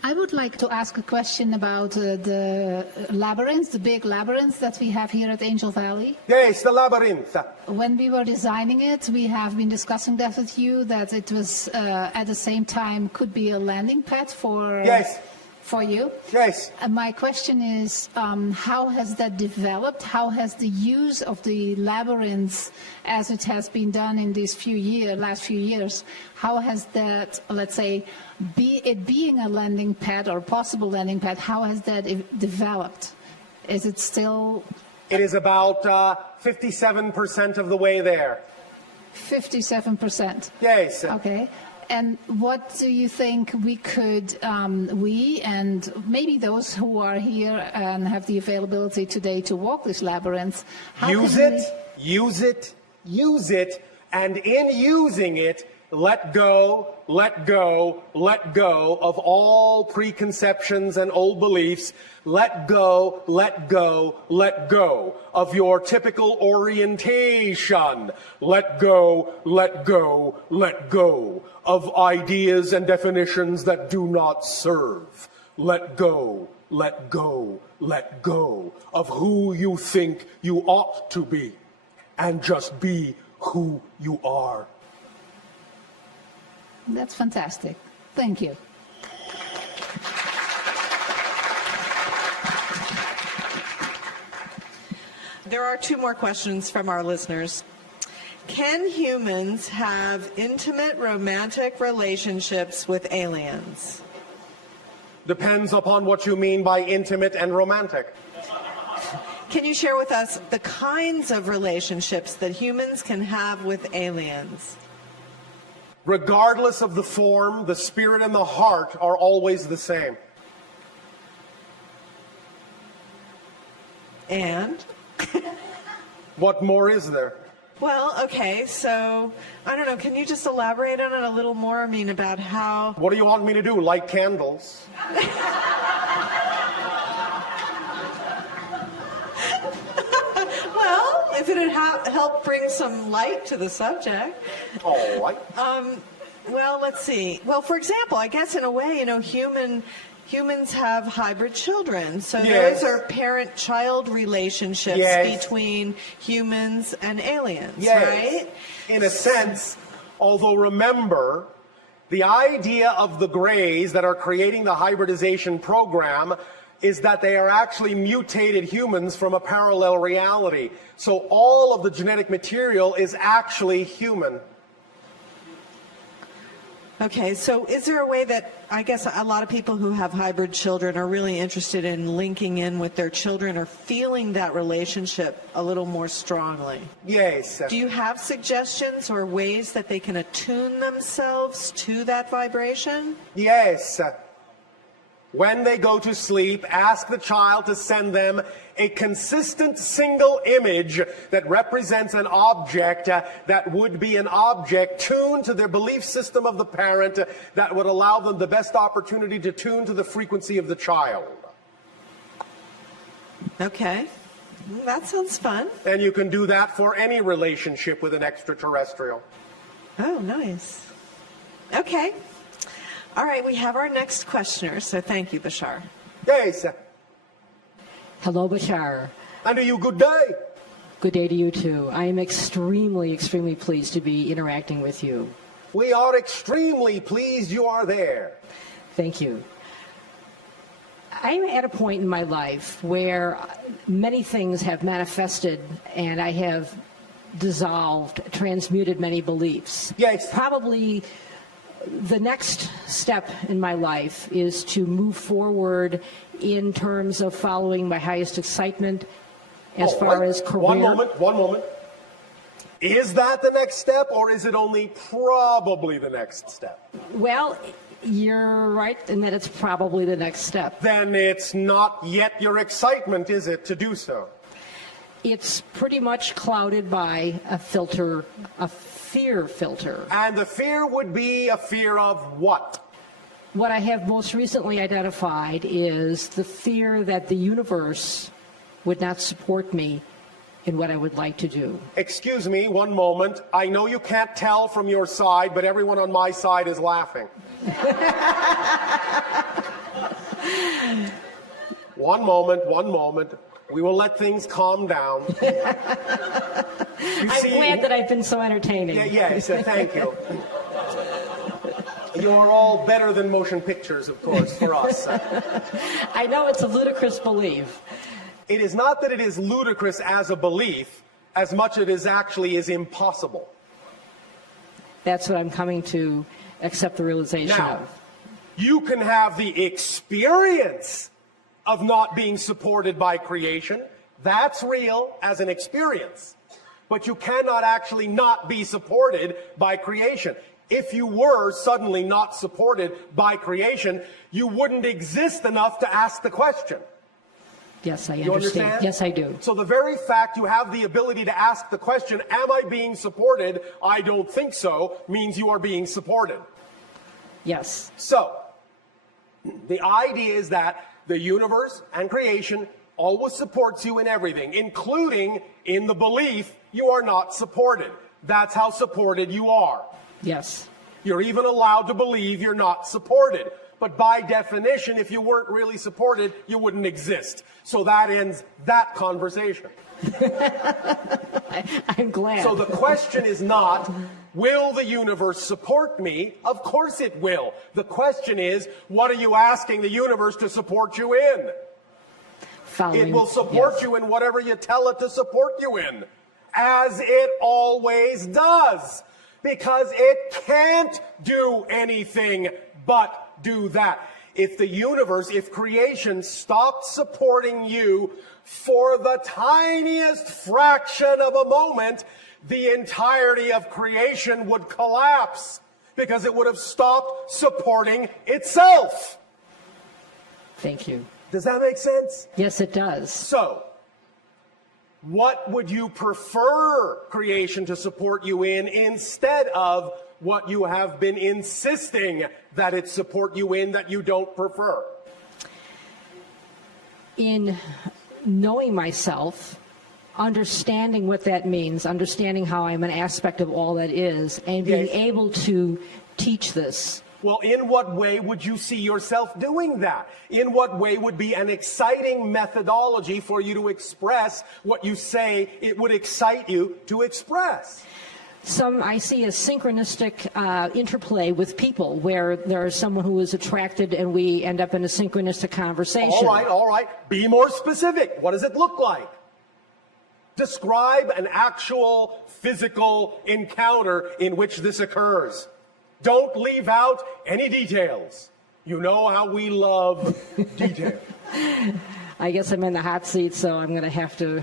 I would like to ask a question about the labyrinth, the big labyrinth that we have here at Angel Valley. Yes, the labyrinth. When we were designing it, we have been discussing that with you, that it was at the same time could be a landing pad for Yes. for you. Yes. And my question is, how has that developed? How has the use of the labyrinth, as it has been done in these last few years, how has that, let's say, it being a landing pad or possible landing pad, how has that developed? Is it still? It is about 57% of the way there. 57%. Yes. Okay. And what do you think we could, we and maybe those who are here and have the availability today to walk this labyrinth, use it, and in using it, let go of all preconceptions and old beliefs. Let go of your typical orientation. Let go of ideas and definitions that do not serve. Let go of who you think you ought to be, and just be who you are. That's fantastic. Thank you. There are two more questions from our listeners. Can humans have intimate romantic relationships with aliens? Depends upon what you mean by intimate and romantic. Can you share with us the kinds of relationships that humans can have with aliens? Regardless of the form, the spirit and the heart are always the same. And? What more is there? Well, okay, so, I don't know, can you just elaborate on it a little more? I mean, about how... What do you want me to do, light candles? Well, if it had helped bring some light to the subject. All right. Well, let's see. Well, for example, I guess in a way, humans have hybrid children. So Yes. those are parent-child relationships Yes. between humans and aliens, Yes. right? In a sense, although remember, the idea of the Greys that are creating the hybridization program is that they are actually mutated humans from a parallel reality. So all of the genetic material is actually human. Okay, so is there a way that, I guess a lot of people who have hybrid children are really interested in linking in with their children or feeling that relationship a little more strongly? Yes. Do you have suggestions or ways that they can attune themselves to that vibration? Yes. When they go to sleep, ask the child to send them a consistent single image that represents an object that would be an object tuned to their belief system of the parent that would allow them the best opportunity to tune to the frequency of the child. Okay. That sounds fun. And you can do that for any relationship with an extraterrestrial. Oh, nice. Okay. All right, we have our next questioner, so thank you, Bashar. Yes. Hello, Bashar. And to you, good day. Good day to you, too. I am extremely pleased to be interacting with you. We are extremely pleased you are there. Thank you. I'm at a point in my life where many things have manifested and I have dissolved, transmuted many beliefs. Yes. Probably the next step in my life is to move forward in terms of following my highest excitement as far as career. One moment. Is that the next step, or is it only probably the next step? Well, you're right in that it's probably the next step. Then it's not yet your excitement, is it, to do so? It's pretty much clouded by a filter, a fear filter. And the fear would be a fear of what? What I have most recently identified is the fear that the universe would not support me in what I would like to do. Excuse me, one moment. I know you can't tell from your side, but everyone on my side is laughing. one moment. We will let things calm down. I'm glad that I've been so entertaining. Yes, thank you. You're all better than motion pictures, of course, for us. I know it's a ludicrous belief. It is not that it is ludicrous as a belief, as much as it actually is impossible. That's what I'm coming to accept the realization Now, of. you can have the experience of not being supported by creation. That's real as an experience. But you cannot actually not be supported by creation. If you were suddenly not supported by creation, you wouldn't exist enough to ask the question. Yes, I You understand? Yes, I do. So the very fact you have the ability to ask the question, am I being supported? I don't think so, means you are being supported. Yes. So, the idea is that the universe and creation always supports you in everything, including in the belief you are not supported. That's how supported you are. Yes. You're even allowed to believe you're not supported. But by definition, if you weren't really supported, you wouldn't exist. So that ends that conversation. I'm glad. So the question is not, will the universe support me? Of course it will. The question is, what are you asking the universe to support you in? It will support you in whatever you tell it to support you in, as it always does, because it can't do anything but do that. If the universe, if creation stopped supporting you for the tiniest fraction of a moment, the entirety of creation would collapse because it would have stopped supporting itself. Thank you. Does that make sense? Yes, it does. So, what would you prefer creation to support you in instead of what you have been insisting that it support you in that you don't prefer? In knowing myself, understanding what that means, understanding how I'm an aspect of all that is, and being Yes. able to teach this. Well, in what way would you see yourself doing that? In what way would be an exciting methodology for you to express what you say it would excite you to express? I see a synchronistic interplay with people where there's someone who is attracted and we end up in a synchronistic conversation. All right. Be more specific. What does it look like? Describe an actual physical encounter in which this occurs. Don't leave out any details. You know how we love detail. I guess I'm in the hot seat, so I'm going to have to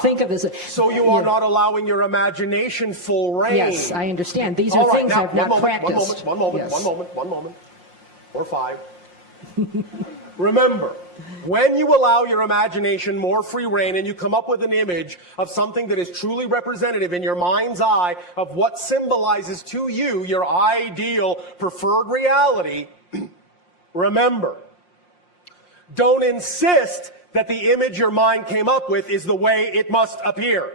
think of this. So you are not allowing your imagination full reign. Yes, I understand. These are things I've not practiced. One moment. Or 5. Remember, when you allow your imagination more free reign and you come up with an image of something that is truly representative in your mind's eye of what symbolizes to you your ideal preferred reality, remember, don't insist that the image your mind came up with is the way it must appear.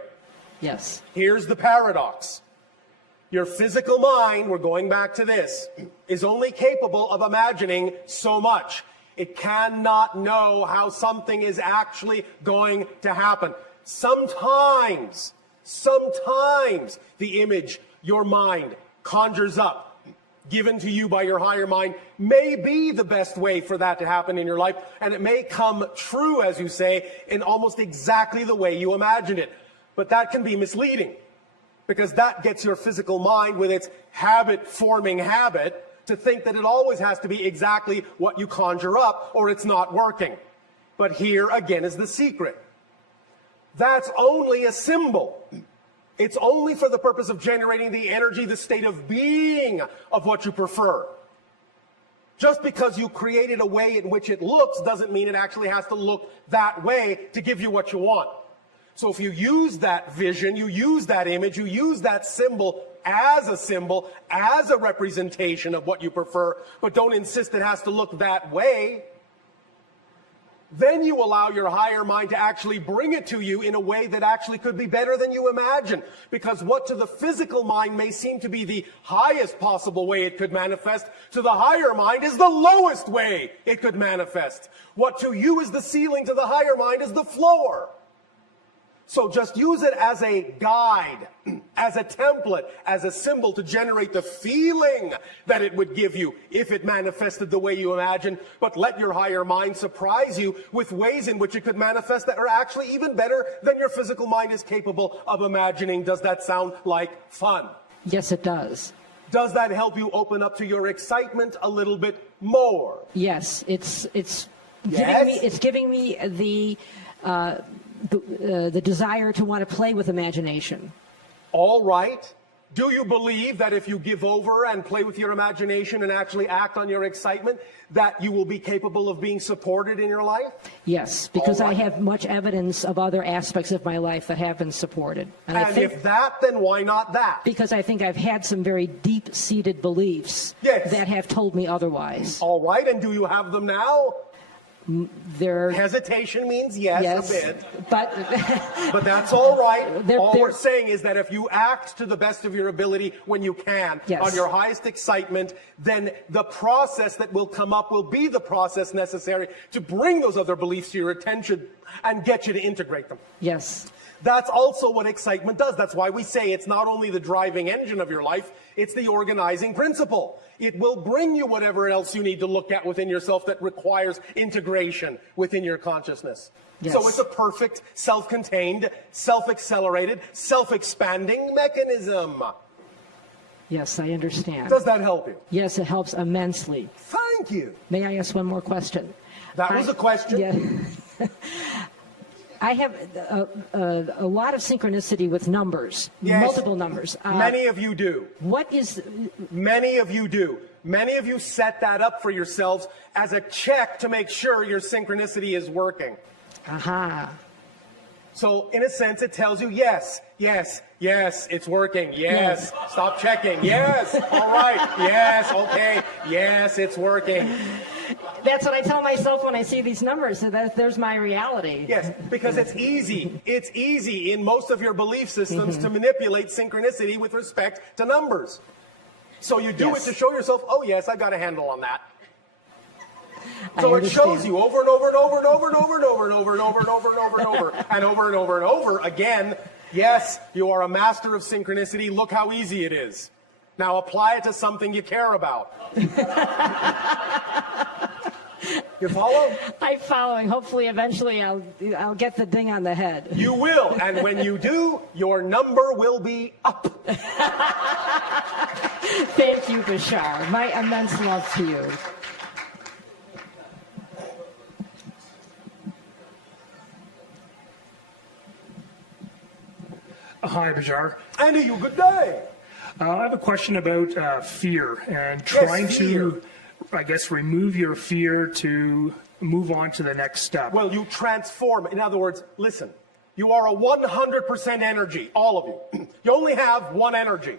Yes. Here's the paradox. Your physical mind, we're going back to this, is only capable of imagining so much. It cannot know how something is actually going to happen. Sometimes the image your mind conjures up, given to you by your higher mind, may be the best way for that to happen in your life, and it may come true, as you say, in almost exactly the way you imagined it. But that can be misleading, because that gets your physical mind with its habit-forming habit to think that it always has to be exactly what you conjure up, or it's not working. But here again is the secret. That's only a symbol. It's only for the purpose of generating the energy, the state of being of what you prefer. Just because you created a way in which it looks doesn't mean it actually has to look that way to give you what you want. So if you use that vision, you use that image, you use that symbol, as a representation of what you prefer, but don't insist it has to look that way, then you allow your higher mind to actually bring it to you in a way that actually could be better than you imagine. Because what to the physical mind may seem to be the highest possible way it could manifest, to the higher mind is the lowest way it could manifest. What to you is the ceiling, to the higher mind is the floor. So just use it as a guide, as a template, as a symbol to generate the feeling that it would give you if it manifested the way you imagine. But let your higher mind surprise you with ways in which it could manifest that are actually even better than your physical mind is capable of imagining. Does that sound like fun? Yes, it does. Does that help you open up to your excitement a little bit more? Yes, it's Yes? giving me the desire to want to play with imagination. All right. Do you believe that if you give over and play with your imagination and actually act on your excitement, that you will be capable of being supported in your life? Yes, because All I right. have much evidence of other aspects of my life that have been supported. And I think, if that, then why not that? because I think I've had some very deep-seated beliefs Yes. that have told me otherwise. All right. And do you have them now? They're Hesitation means yes, a bit. but But that's all right. They're- All they're- we're saying is that if you act to the best of your ability when you can, Yes. on your highest excitement, then the process that will come up will be the process necessary to bring those other beliefs to your attention and get you to integrate them. yes, That's also what excitement does. That's why we say it's not only the driving engine of your life, it's the organizing principle. It will bring you whatever else you need to look at within yourself that requires integration within your consciousness. Yes. So it's a perfect, self-contained, self-accelerated, self-expanding mechanism. yes, I understand. Does that help you? Yes, it helps immensely. Thank you. May I ask one more question? That was a question. Yeah. I have a lot of synchronicity with numbers, Yes. multiple numbers. Many of you do. What is, Many of you do. Many of you set that up for yourselves as a check to make sure your synchronicity is working. aha, So in a sense, it tells you, yes, yes, yes, it's working. Yes, stop checking. Yes, all right. Yes, okay. Yes, it's working. that's what I tell myself when I see these numbers, so that there's my reality. Yes, because it's easy. It's easy in most of your belief systems to manipulate synchronicity with respect to numbers. So you do Yes. it to show yourself, oh yes, I've got a handle on that. So I it shows understand. you over and over and over and over and over and over and over and over and over and over and over and over and over and over again. Yes, you are a master of synchronicity. Look how easy it is. Now apply it to something you care about. You follow? I'm following. Hopefully, eventually, I'll get the ding on the head. You will, and when you do, your number will be up. Thank you, Bashar. My immense love to you. Hi, Bashar. And you, good day. I have a question about fear and trying fear. to, I guess, remove your fear to move on to the next step. Well, you transform. In other words, listen, you are a 100% energy, all of you. You only have one energy.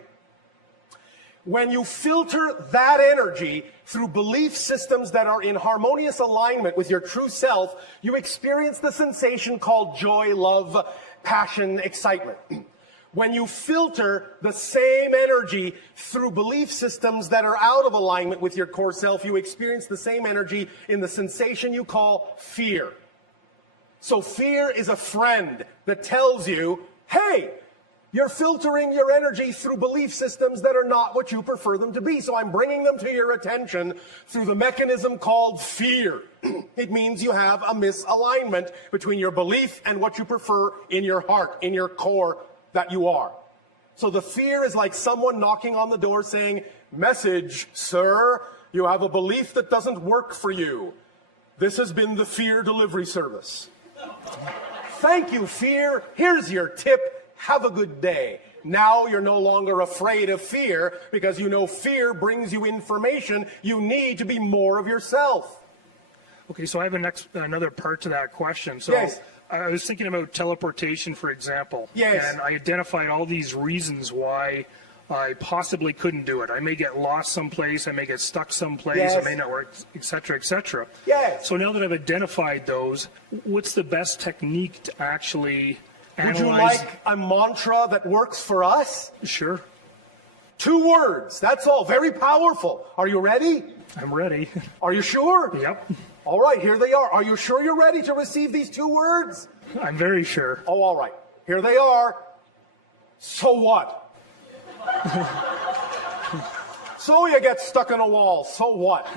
When you filter that energy through belief systems that are in harmonious alignment with your true self, you experience the sensation called joy, love, passion, excitement. When you filter the same energy through belief systems that are out of alignment with your core self, you experience the same energy in the sensation you call fear. So fear is a friend that tells you, hey, you're filtering your energy through belief systems that are not what you prefer them to be. So I'm bringing them to your attention through the mechanism called fear. It means you have a misalignment between your belief and what you prefer in your heart, in your core that you are. So the fear is like someone knocking on the door saying, message, sir, you have a belief that doesn't work for you. This has been the fear delivery service. Thank you, fear. Here's your tip. Have a good day. Now you're no longer afraid of fear because you know fear brings you information you need to be more of yourself. Okay, so I have another part to that question. So Yes. I was thinking about teleportation, for example. Yes. And I identified all these reasons why I possibly couldn't do it. I may get lost someplace, I may get stuck someplace, Yes. it may not work, etc., etc. Yes. So now that I've identified those, what's the best technique to actually Would analyze? you like a mantra that works for us? Sure, 2 words, that's all. Very powerful. Are you ready? I'm ready. Are you sure? Yep, All right, here they are. Are you sure you're ready to receive these 2 words? I'm very sure. Oh, all right. Here they are. So what? So you get stuck in a wall. So what?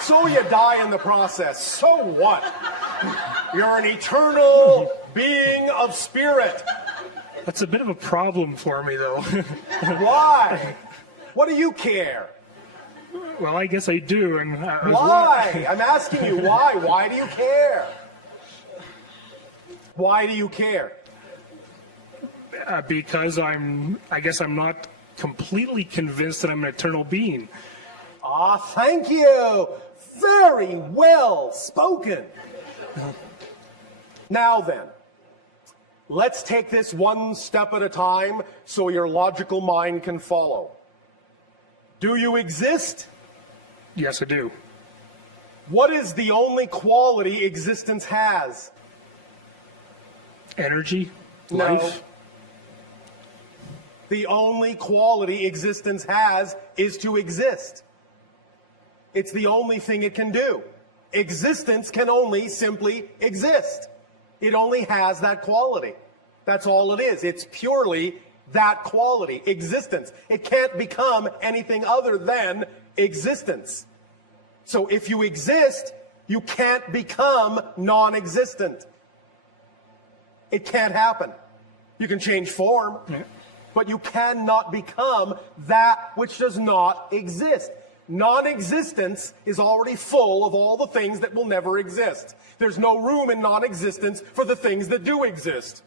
So you die in the process. So what? You're an eternal being of spirit. That's a bit of a problem for me, though. Why? What do you care? Well, I guess I do. And Why? I'm asking you why. Why do you care? Why do you care? Because I guess I'm not completely convinced that I'm an eternal being. Ah, thank you. Very well spoken. Now then, let's take this one step at a time so your logical mind can follow. Do you exist? Yes, I do. What is the only quality existence has? Energy, No. life. The only quality existence has is to exist. It's the only thing it can do. Existence can only simply exist. It only has that quality. That's all it is. It's purely that quality, existence. It can't become anything other than existence. So if you exist, you can't become non-existent. It can't happen. You can change form, but you cannot become that which does not exist. Non-existence is already full of all the things that will never exist. There's no room in non-existence for the things that do exist.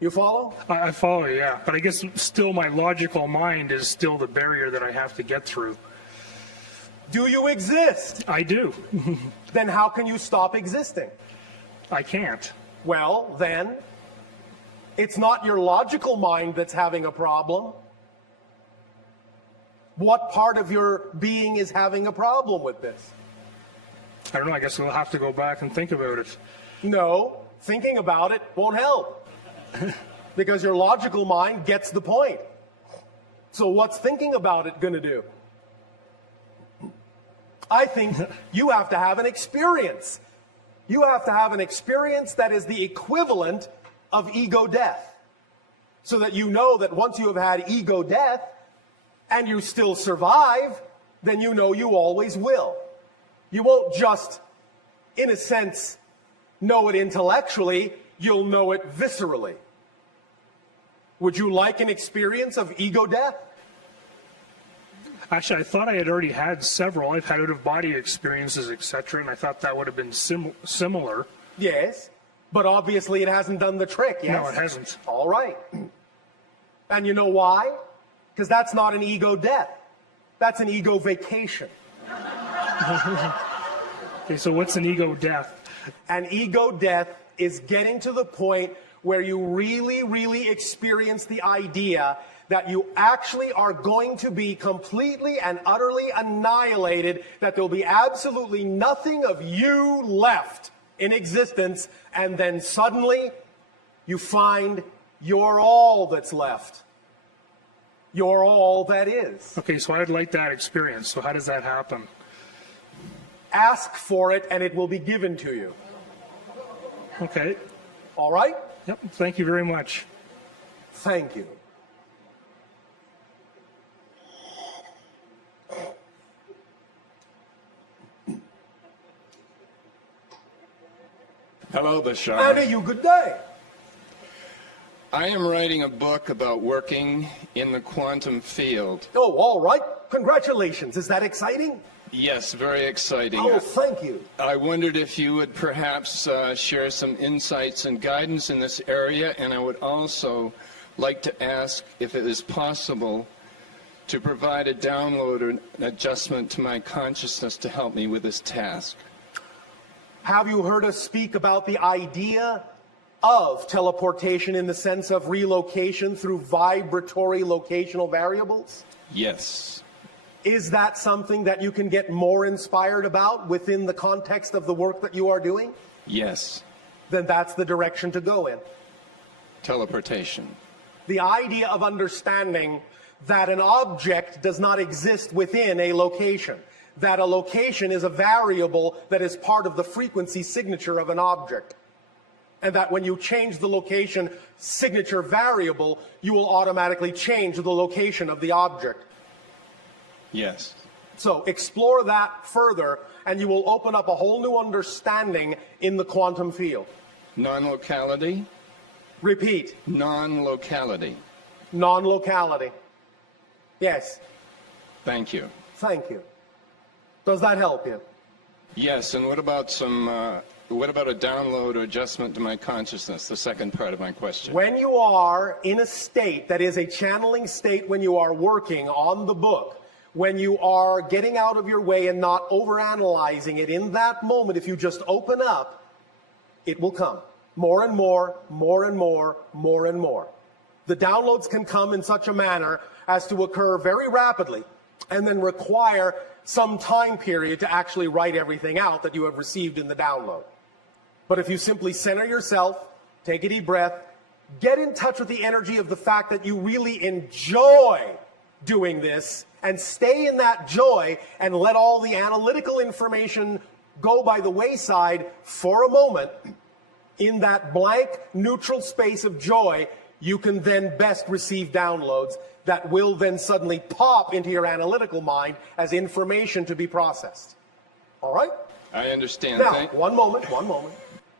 You follow? I follow, yeah. But I guess still my logical mind is still the barrier that I have to get through. Do you exist? I do. Then how can you stop existing? I can't. Well, then, it's not your logical mind that's having a problem. What part of your being is having a problem with this? I don't know. I guess we'll have to go back and think about it. No, thinking about it won't help. Because your logical mind gets the point. So what's thinking about it going to do? I think you have to have an experience. You have to have an experience that is the equivalent of ego death. So that you know that once you have had ego death and you still survive, then you know you always will. You won't just, in a sense, know it intellectually, you'll know it viscerally. Would you like an experience of ego death? Actually, I thought I had already had several. I've had out-of-body experiences, etc., and I thought that would have been similar. Yes, but obviously it hasn't done the trick, yes? No, it hasn't. All right. And you know why? Because that's not an ego death. That's an ego vacation. Okay, so what's an ego death? An ego death is getting to the point where you really, really experience the idea that you actually are going to be completely and utterly annihilated, that there'll be absolutely nothing of you left in existence, and then suddenly you find you're all that's left. You're all that is. Okay, so I'd like that experience. So how does that happen? Ask for it and it will be given to you. Okay. All right? Yep. Thank you very much. Thank you. Hello, Bashar. And you good day. I am writing a book about working in the quantum field. Oh, all right. Congratulations. Is that exciting? Yes, very exciting. Oh, thank you. I wondered if you would perhaps share some insights and guidance in this area, and I would also like to ask if it is possible to provide a download or an adjustment to my consciousness to help me with this task. Have you heard us speak about the idea of teleportation in the sense of relocation through vibratory locational variables? Yes. Is that something that you can get more inspired about within the context of the work that you are doing? Yes. Then that's the direction to go in. Teleportation. The idea of understanding that an object does not exist within a location, that a location is a variable that is part of the frequency signature of an object, and that when you change the location signature variable, you will automatically change the location of the object. Yes. So explore that further, and you will open up a whole new understanding in the quantum field. Non-locality. Repeat. Non-locality. Non-locality. Yes. Thank you. Thank you. Does that help you? Yes, and what about what about a download or adjustment to my consciousness, the second part of my question? When you are in a state that is a channeling state, when you are working on the book, when you are getting out of your way and not overanalyzing it, in that moment, if you just open up, it will come. More and more, more and more, more and more. The downloads can come in such a manner as to occur very rapidly and then require some time period to actually write everything out that you have received in the download. But if you simply center yourself, take a deep breath, get in touch with the energy of the fact that you really enjoy doing this, and stay in that joy and let all the analytical information go by the wayside for a moment, in that blank, neutral space of joy, you can then best receive downloads that will then suddenly pop into your analytical mind as information to be processed. All right? I understand. Now, one moment.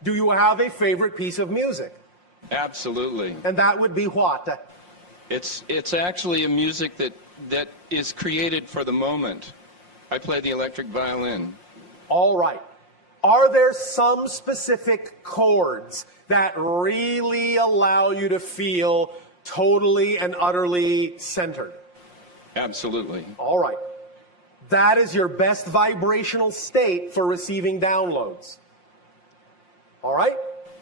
Do you have a favorite piece of music? Absolutely. And that would be what? It's actually a music that is created for the moment. I play the electric violin. All right. Are there some specific chords that really allow you to feel totally and utterly centered? Absolutely. All right. That is your best vibrational state for receiving downloads. All right?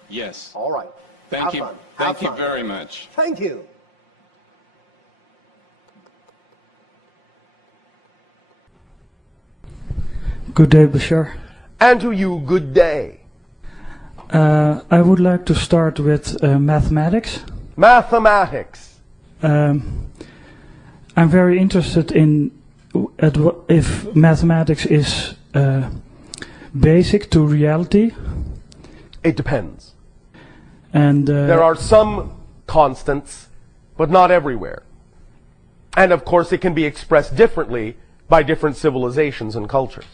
Yes. All right. Thank Have you. fun. Thank Have you fun. very much. Thank you. Good day, Bashar. And to you, good day. I would like to start with mathematics. Mathematics. I'm very interested in if mathematics is basic to reality. It depends. And There are some constants, but not everywhere. And of course, it can be expressed differently by different civilizations and cultures.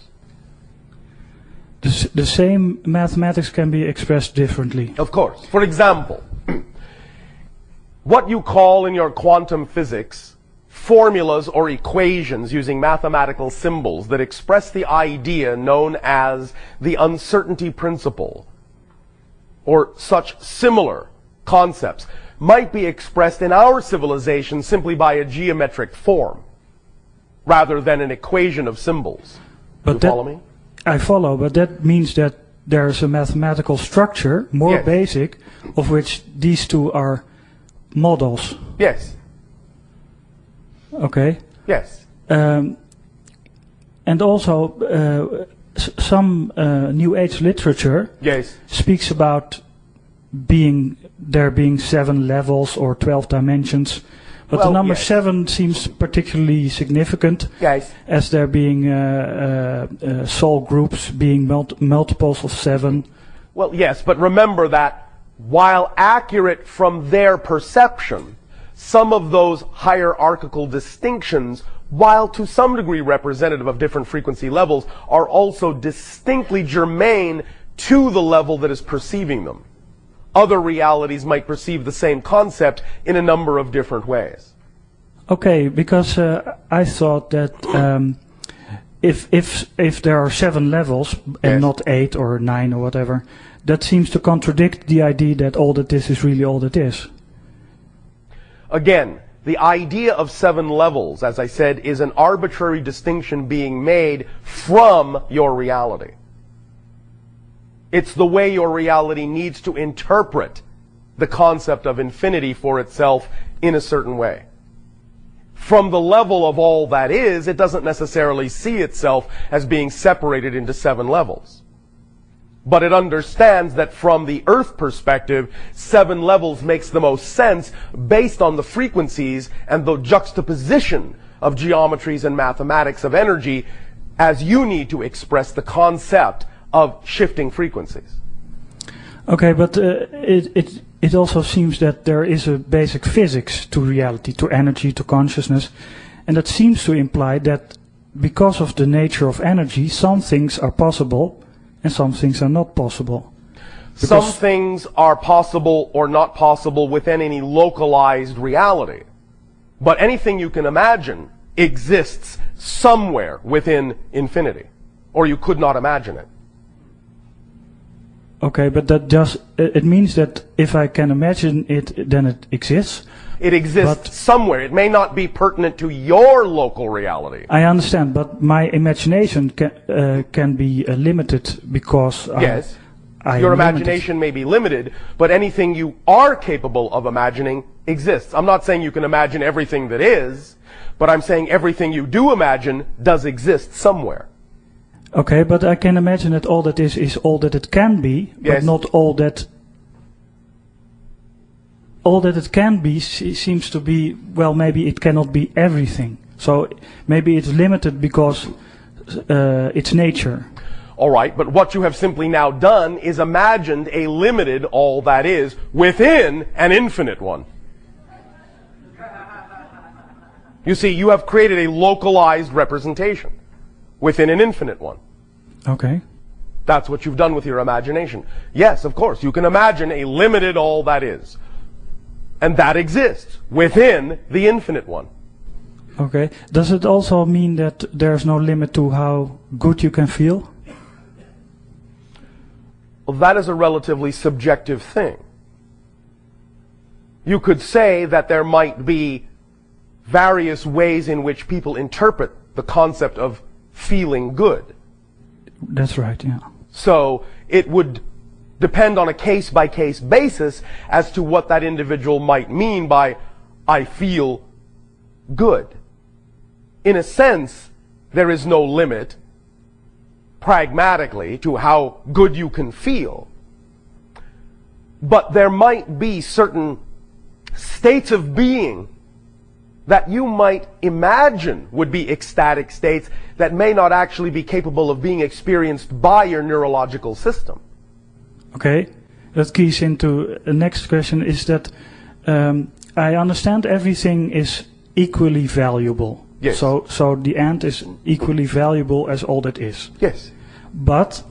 the same mathematics can be expressed differently. Of course. For example, what you call in your quantum physics formulas or equations using mathematical symbols that express the idea known as the uncertainty principle, or such similar concepts, might be expressed in our civilization simply by a geometric form, rather than an equation of symbols. But You follow me? I follow, but that means that there's a mathematical structure, more Yes. basic, of which these two are models. Yes. Okay. Yes. And also, some New Age literature Yes. speaks about there being 7 levels or 12 dimensions. But Well, the number yes. 7 seems particularly significant, Yes. as there being soul groups being multiples of 7. Well, yes, but remember that while accurate from their perception, some of those hierarchical distinctions, while to some degree representative of different frequency levels, are also distinctly germane to the level that is perceiving them. Other realities might perceive the same concept in a number of different ways. Okay, because I thought that if there are 7 levels and Yes. not 8 or 9 or whatever, that seems to contradict the idea that all that is really all that is. Again, the idea of 7 levels, as I said, is an arbitrary distinction being made from your reality. It's the way your reality needs to interpret the concept of infinity for itself in a certain way. From the level of all that is, it doesn't necessarily see itself as being separated into 7 levels. But it understands that from the Earth perspective, 7 levels makes the most sense based on the frequencies and the juxtaposition of geometries and mathematics of energy as you need to express the concept of shifting frequencies. Okay, but it also seems that there is a basic physics to reality, to energy, to consciousness, and that seems to imply that because of the nature of energy, some things are possible and some things are not possible. Some things are possible or not possible within any localized reality. But anything you can imagine exists somewhere within infinity, or you could not imagine it. Okay, but that just, it means that if I can imagine it, then it exists. It exists somewhere. It may not be pertinent to your local reality. I understand, but my imagination can be limited because yes, I your am limited. imagination may be limited, but anything you are capable of imagining exists. I'm not saying you can imagine everything that is, but I'm saying everything you do imagine does exist somewhere. Okay, but I can imagine that all that is all that it can be, Yes. but not all that. All that it can be seems to be, well, maybe it cannot be everything. So maybe it's limited because it's nature. All right, but what you have simply now done is imagined a limited all that is within an infinite one. You see, you have created a localized representation within an infinite one. Okay. That's what you've done with your imagination. Yes, of course, you can imagine a limited all that is. And that exists within the infinite one. Okay. Does it also mean that there's no limit to how good you can feel? Well, that is a relatively subjective thing. You could say that there might be various ways in which people interpret the concept of feeling good. That's right, yeah. So it would depend on a case-by-case basis as to what that individual might mean by, I feel good. In a sense, there is no limit, pragmatically, to how good you can feel. But there might be certain states of being that you might imagine would be ecstatic states that may not actually be capable of being experienced by your neurological system. Okay, that keys into the next question is that I understand everything is equally valuable. Yes. So the ant is equally valuable as all that is. Yes. But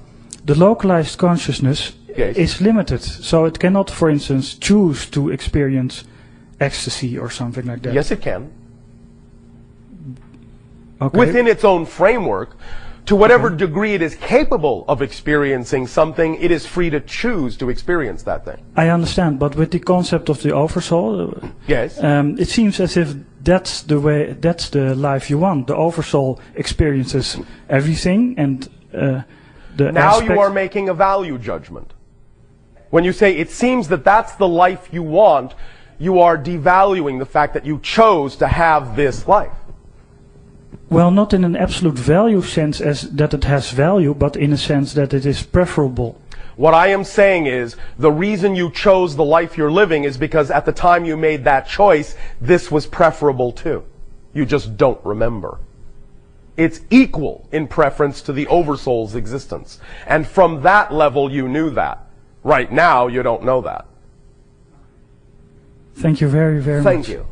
the localized consciousness Yes. is limited. So it cannot, for instance, choose to experience ecstasy or something like that. Yes, it can. Okay. Within its own framework, to whatever degree it is capable of experiencing something, it is free to choose to experience that thing. I understand, but with the concept of the oversoul, Yes. it seems as if that's the way, that's the life you want. The oversoul experiences everything, and the Now you aspects- are making a value judgment. When you say it seems that that's the life you want, you are devaluing the fact that you chose to have this life. Well, not in an absolute value sense as that it has value, but in a sense that it is preferable. What I am saying is, the reason you chose the life you're living is because at the time you made that choice, this was preferable too. You just don't remember. It's equal in preference to the oversoul's existence. And from that level you knew that. Right now you don't know that. Thank you very, very much. Thank you.